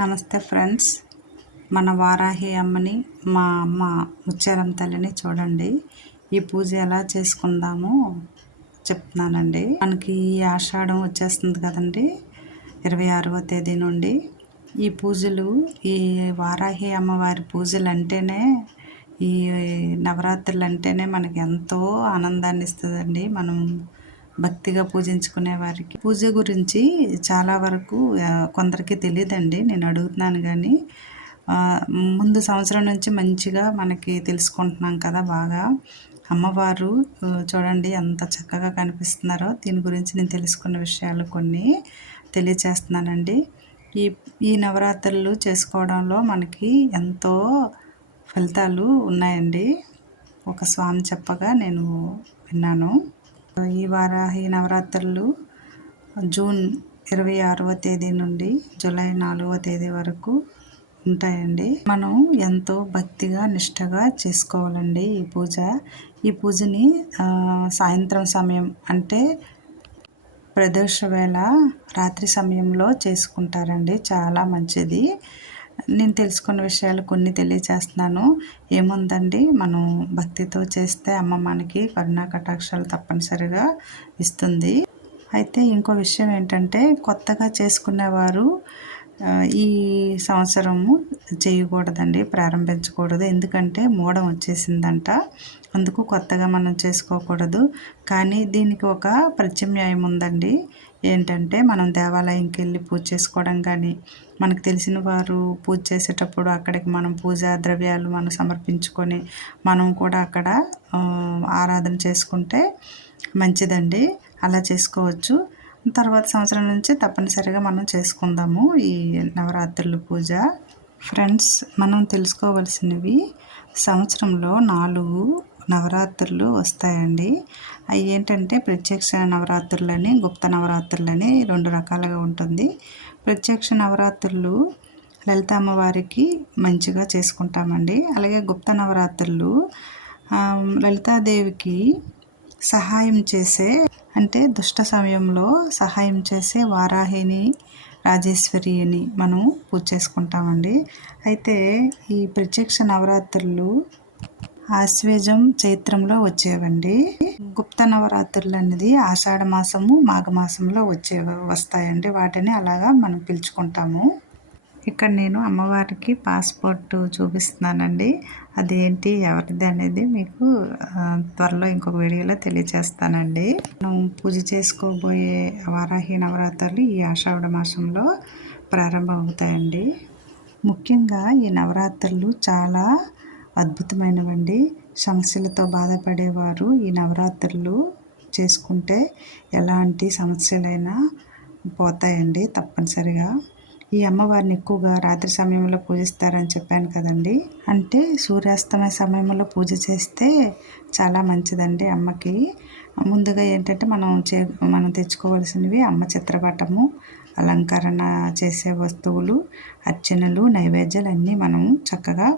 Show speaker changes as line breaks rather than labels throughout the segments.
నమస్తే ఫ్రెండ్స్. మన వారాహి అమ్మని మా అమ్మ ముచ్చారం తల్లిని చూడండి. ఈ పూజ ఎలా చేసుకుందామో చెప్తున్నానండి. మనకి ఈ ఆషాఢం వచ్చేస్తుంది కదండి ఇరవై ఆరవ తేదీ నుండి. ఈ పూజలు ఈ వారాహి అమ్మవారి పూజలు అంటేనే ఈ నవరాత్రులు అంటేనే మనకి ఎంతో ఆనందాన్ని ఇస్తుందండి. మనం భక్తిగా పూజించుకునే వారికి. పూజ గురించి చాలా వరకు కొందరికి తెలియదండి నేను అడుగుతున్నాను కానీ ముందు సంవత్సరం నుంచి మంచిగా మనకి తెలుసుకుంటున్నాం కదా బాగా. అమ్మవారు చూడండి ఎంత చక్కగా కనిపిస్తున్నారో. దీని గురించి నేను తెలుసుకున్న విషయాలు కొన్ని తెలియచేస్తున్నానండి. ఈ ఈ నవరాత్రులు చేసుకోవడంలో మనకి ఎంతో ఫలితాలు ఉన్నాయండి. ఒక స్వామి చెప్పగా నేను విన్నాను. ఈ వారాహి నవరాత్రులు జూన్ ఇరవై ఆరవ తేదీ నుండి జూలై నాలుగవ తేదీ వరకు ఉంటాయండి. మనం ఎంతో భక్తిగా నిష్టగా చేసుకోవాలండి ఈ పూజ. ఈ పూజని సాయంత్రం సమయం అంటే ప్రదోష వేళ రాత్రి సమయంలో చేసుకుంటారండి. చాలా మంచిది. నేను తెలుసుకున్న విషయాలు కొన్ని తెలియచేస్తున్నాను. ఏముందండి? మనం భక్తితో చేస్తే అమ్మ మనకి కరుణా కటాక్షాలు తప్పనిసరిగా ఇస్తుంది. అయితే ఇంకో విషయం ఏంటంటే కొత్తగా చేసుకునేవారు ఈ సంవత్సరము చేయకూడదండి ప్రారంభించకూడదు. ఎందుకంటే మూడం వచ్చేసిందంట. అందుకు కొత్తగా మనం చేసుకోకూడదు. కానీ దీనికి ఒక ప్రత్యామ్నాయం ఉందండి. ఏంటంటే మనం దేవాలయంకి వెళ్ళి పూజ చేసుకోవడం కానీ మనకు తెలిసిన వారు పూజ చేసేటప్పుడు అక్కడికి మనం పూజా ద్రవ్యాలు మనం సమర్పించుకొని మనం కూడా అక్కడ ఆరాధన చేసుకుంటే మంచిదండి. అలా చేసుకోవచ్చు. తర్వాత సంవత్సరం నుంచి తప్పనిసరిగా మనం చేసుకుందాము ఈ నవరాత్రుల పూజ. ఫ్రెండ్స్ మనం తెలుసుకోవలసినవి సంవత్సరంలో నాలుగు నవరాత్రులు వస్తాయండి. అవి ఏంటంటే ప్రత్యక్ష నవరాత్రులని గుప్త నవరాత్రులని రెండు రకాలుగా ఉంటుంది. ప్రత్యక్ష నవరాత్రులు లలిత అమ్మవారికి మంచిగా చేసుకుంటామండి. అలాగే గుప్త నవరాత్రులు లలితాదేవికి సహాయం చేసే అంటే దుష్ట సమయంలో సహాయం చేసే వారాహిని రాజేశ్వరిని మనం పూజ చేసుకుంటామండి. అయితే ఈ ప్రత్యక్ష నవరాత్రులు ఆశ్వేజం చైత్రంలో వచ్చేవండి. గుప్త నవరాత్రులు అనేది ఆషాఢ మాసము మాఘమాసంలో వచ్చే వస్తాయండి. వాటిని అలాగా మనం పిలుచుకుంటాము. ఇక్కడ నేను అమ్మవారికి పాస్పోర్ట్ చూపిస్తున్నానండి. అదేంటి ఎవరిది అనేది మీకు త్వరలో ఇంకొక వీడియోలో తెలియచేస్తానండి మనం పూజ చేసుకోబోయే వారాహి నవరాత్రులు ఈ ఆషాఢ మాసంలో ప్రారంభం అవుతాయండి. ముఖ్యంగా ఈ నవరాత్రులు చాలా అద్భుతమైనవండి. సమస్యలతో బాధపడేవారు ఈ నవరాత్రులు చేసుకుంటే ఎలాంటి సమస్యలైనా పోతాయండి తప్పనిసరిగా. ఈ అమ్మవారిని ఎక్కువగా రాత్రి సమయంలో పూజిస్తారని చెప్పాను కదండి. అంటే సూర్యాస్తమయ సమయంలో పూజ చేస్తే చాలా మంచిదండి అమ్మకి. ముందుగా ఏంటంటే మనం చే మనం తెచ్చుకోవాల్సినవి అమ్మ చిత్రపటము అలంకరణ చేసే వస్తువులు అర్చనలు నైవేద్యాలు అన్నీ మనం చక్కగా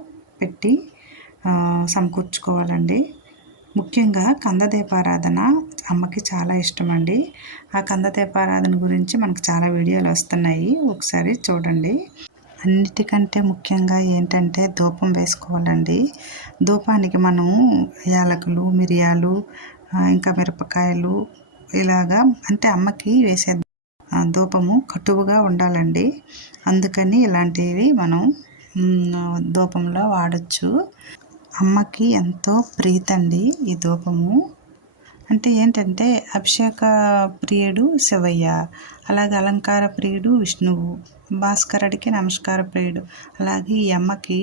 పెట్టి సమకూర్చుకోవాలండి. ముఖ్యంగా కంద దీపారాధన అమ్మకి చాలా ఇష్టం అండి ఆ కంద దీపారాధన గురించి మనకు చాలా వీడియోలు వస్తున్నాయి. ఒకసారి చూడండి. అన్నిటికంటే ముఖ్యంగా ఏంటంటే ధూపం వేసుకోవాలండి. ధూపానికి మనం యాలకులు మిరియాలు ఇంకా మిరపకాయలు ఇలాగా అంటే అమ్మకి వేసే ధూపము కటువుగా ఉండాలండి. అందుకని ఇలాంటివి మనం ధూపంలో వాడచ్చు. అమ్మకి ఎంతో ప్రీతండి ఈ ధూపము. అంటే ఏంటంటే అభిషేక ప్రియుడు శివయ్య అలాగే అలంకార ప్రియుడు విష్ణువు భాస్కరుడికి నమస్కార ప్రియుడు. అలాగే ఈ అమ్మకి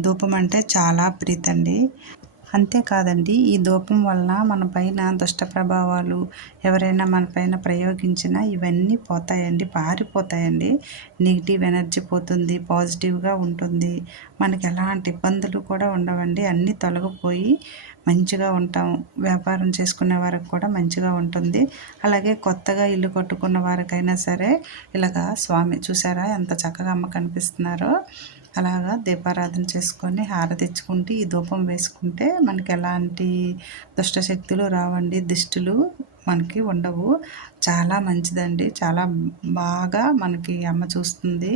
ధూపం అంటే చాలా ప్రీతండి. అంతేకాదండి ఈ ధూపం వలన మన పైన దుష్ట ప్రభావాలు ఎవరైనా మన పైన ప్రయోగించినా ఇవన్నీ పోతాయండి పారిపోతాయండి. నెగిటివ్ ఎనర్జీ పోతుంది పాజిటివ్గా ఉంటుంది. మనకి ఎలాంటి ఇబ్బందులు కూడా ఉండవండి. అన్నీ తొలగిపోయి మంచిగా ఉంటాం. వ్యాపారం చేసుకునే వారికి కూడా మంచిగా ఉంటుంది. అలాగే కొత్తగా ఇల్లు కట్టుకున్న వారికైనా సరే ఇలాగా స్వామి చూసారా ఎంత చక్కగా అమ్మ కనిపిస్తున్నారో. అలాగా దీపారాధన చేసుకొని హారతిచ్చుకుంటే ఈ ధూపం వేసుకుంటే మనకి ఎలాంటి దుష్టశక్తులు రావండి. దిష్టులు మనకి ఉండవు. చాలా మంచిదండి. చాలా బాగా మనకి అమ్మ చూస్తుంది.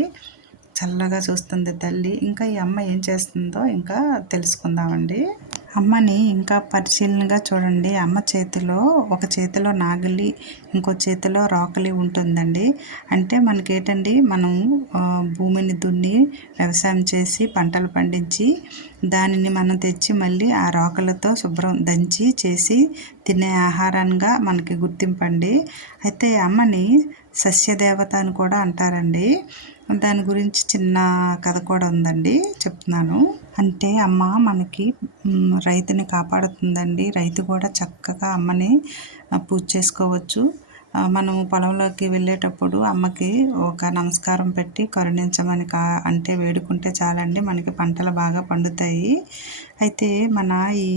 చల్లగా చూస్తుంది తల్లి. ఇంకా ఈ అమ్మ ఏం చేస్తుందో ఇంకా తెలుసుకుందామండి. అమ్మని ఇంకా పరిశీలనగా చూడండి. అమ్మ చేతిలో ఒక చేతిలో నాగలి ఇంకో చేతిలో రాకలి ఉంటుందండి. అంటే మనకేటండి మనం భూమిని దున్ని వ్యవసాయం చేసి పంటలు పండించి దానిని మనం తెచ్చి మళ్ళీ ఆ రోకలతో శుభ్రం దంచి చేసి తినే ఆహారంగా మనకి గుర్తింపండి. అయితే అమ్మని సస్యదేవత అని కూడా అంటారండి. దాని గురించి చిన్న కథ కూడా ఉందండి. చెప్తున్నాను. అంటే అమ్మ మనకి రైతుని కాపాడుతుందండి. రైతు కూడా చక్కగా అమ్మని పూజ చేసుకోవచ్చు. మనం పొలంలోకి వెళ్ళేటప్పుడు అమ్మకి ఒక నమస్కారం పెట్టి కరుణించమని కా అంటే వేడుకుంటే చాలండి. మనకి పంటలు బాగా పండుతాయి. అయితే మన ఈ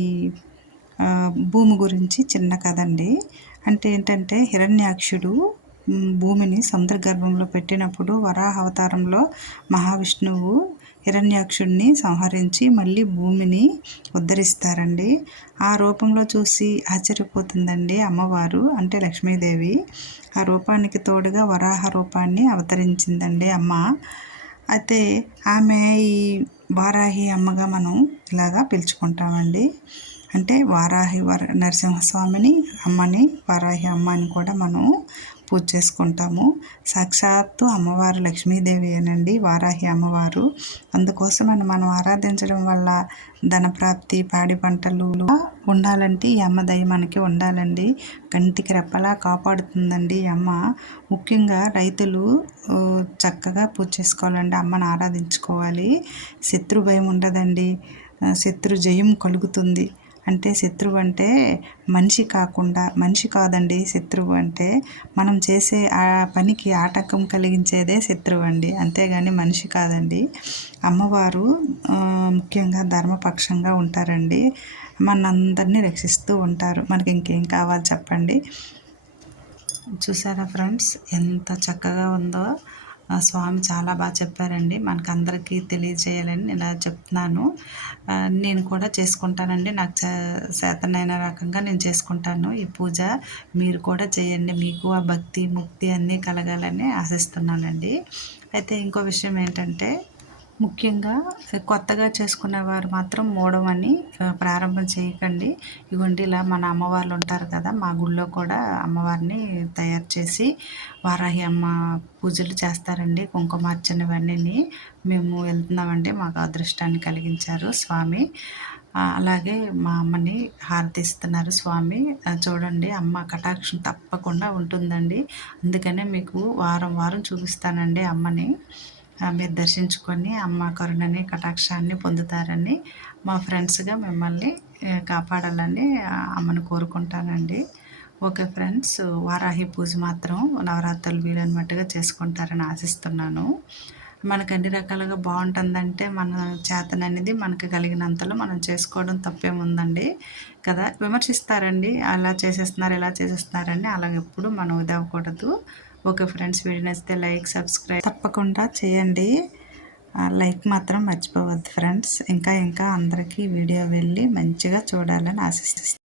భూమి గురించి చిన్న కథ అండి అంటే ఏంటంటే హిరణ్యాక్షుడు భూమిని సముద్ర గర్భంలో పెట్టినప్పుడు వరాహ అవతారంలో మహావిష్ణువు హిరణ్యాక్షుడిని సంహరించి మళ్ళీ భూమిని ఉద్ధరిస్తారండి. ఆ రూపంలో చూసి ఆశ్చర్యపోతుందండి అమ్మవారు అంటే లక్ష్మీదేవి. ఆ రూపానికి తోడుగా వరాహ రూపాన్ని అవతరించిందండి అమ్మ. అయితే ఆమె ఈ వారాహి అమ్మగా మనం ఇలాగా పిలుచుకుంటామండి. అంటే వారాహి వర నరసింహస్వామిని అమ్మని వారాహి అమ్మ అని కూడా మనం పూజ చేసుకుంటాము. సాక్షాత్తు అమ్మవారు లక్ష్మీదేవి అనండి వారాహి అమ్మవారు. అందుకోసమని మనం ఆరాధించడం వల్ల ధనప్రాప్తి పాడి పంటలు ఉండాలంటే ఈ అమ్మ దయ మనకి ఉండాలండి. కంటికి రెప్పలా కాపాడుతుందండి ఈ అమ్మ. ముఖ్యంగా రైతులు చక్కగా పూజ చేసుకోవాలండి అమ్మను ఆరాధించుకోవాలి. శత్రు భయం ఉండదండి. శత్రు జయం కలుగుతుంది. అంటే శత్రువు అంటే మనిషి కాకుండా మనిషి కాదండి శత్రువు అంటే మనం చేసే ఆ పనికి ఆటంకం కలిగించేదే శత్రువు అండి. అంతేగాని మనిషి కాదండి. అమ్మవారు ముఖ్యంగా ధర్మపక్షంగా ఉంటారండి. మనందరినీ రక్షిస్తూ ఉంటారు. మనకి ఇంకేం కావాలి చెప్పండి? చూసారా ఫ్రెండ్స్? ఎంత చక్కగా ఉందో. స్వామి చాలా బాగా చెప్పారండి. మనకు అందరికీ తెలియజేయాలని ఇలా చెప్తున్నాను. నేను కూడా చేసుకుంటానండి. నాకు చేతనైన రకంగా నేను చేసుకుంటాను ఈ పూజ. మీరు కూడా చేయండి. మీకు ఆ భక్తి ముక్తి అన్నీ కలగాలని ఆశిస్తున్నానండి. అయితే ఇంకో విషయం ఏంటంటే ముఖ్యంగా కొత్తగా చేసుకునేవారు మాత్రం మూడవని ప్రారంభం చేయకండి. ఇవ్వండి ఇలా మన అమ్మవార్లు ఉంటారు కదా మా గుళ్ళో కూడా అమ్మవారిని తయారు చేసి వారాహి అమ్మ పూజలు చేస్తారండి. కుంకుమార్చన ఇవన్నీ మేము వెళ్తున్నామండి మాకు అదృష్టాన్ని కలిగించారు స్వామి. అలాగే మా అమ్మని హారతిస్తున్నారు స్వామి. చూడండి అమ్మ కటాక్షం తప్పకుండా ఉంటుందండి. అందుకనే మీకు వారం వారం చూపిస్తానండి అమ్మని. మీరు దర్శించుకొని అమ్మ కరుణని కటాక్షాన్ని పొందుతారని మా ఫ్రెండ్స్గా మిమ్మల్ని కాపాడాలని అమ్మను కోరుకుంటానండి. ఓకే ఫ్రెండ్స్ వారాహి పూజ మాత్రం నవరాత్రులు వీలన్నట్టుగా చేసుకుంటారని ఆశిస్తున్నాను. మనకు అన్ని రకాలుగా బాగుంటుందంటే మన చేతననేది మనకు కలిగినంతలో మనం చేసుకోవడం తప్పేముందండి కదా? విమర్శిస్తారండి అలా చేసేస్తున్నారు ఇలా చేసేస్తున్నారని అలా ఎప్పుడు మనం ఇదవ్వకూడదు. ఓకే ఫ్రెండ్స్ వీడియో నచ్చితే లైక్ సబ్స్క్రైబ్ తప్పకుండా చేయండి. లైక్ మాత్రం మర్చిపోవద్దు ఫ్రెండ్స్. ఇంకా ఇంకా అందరికీ వీడియో వెళ్ళి మంచిగా చూడాలని ఆశిస్తాను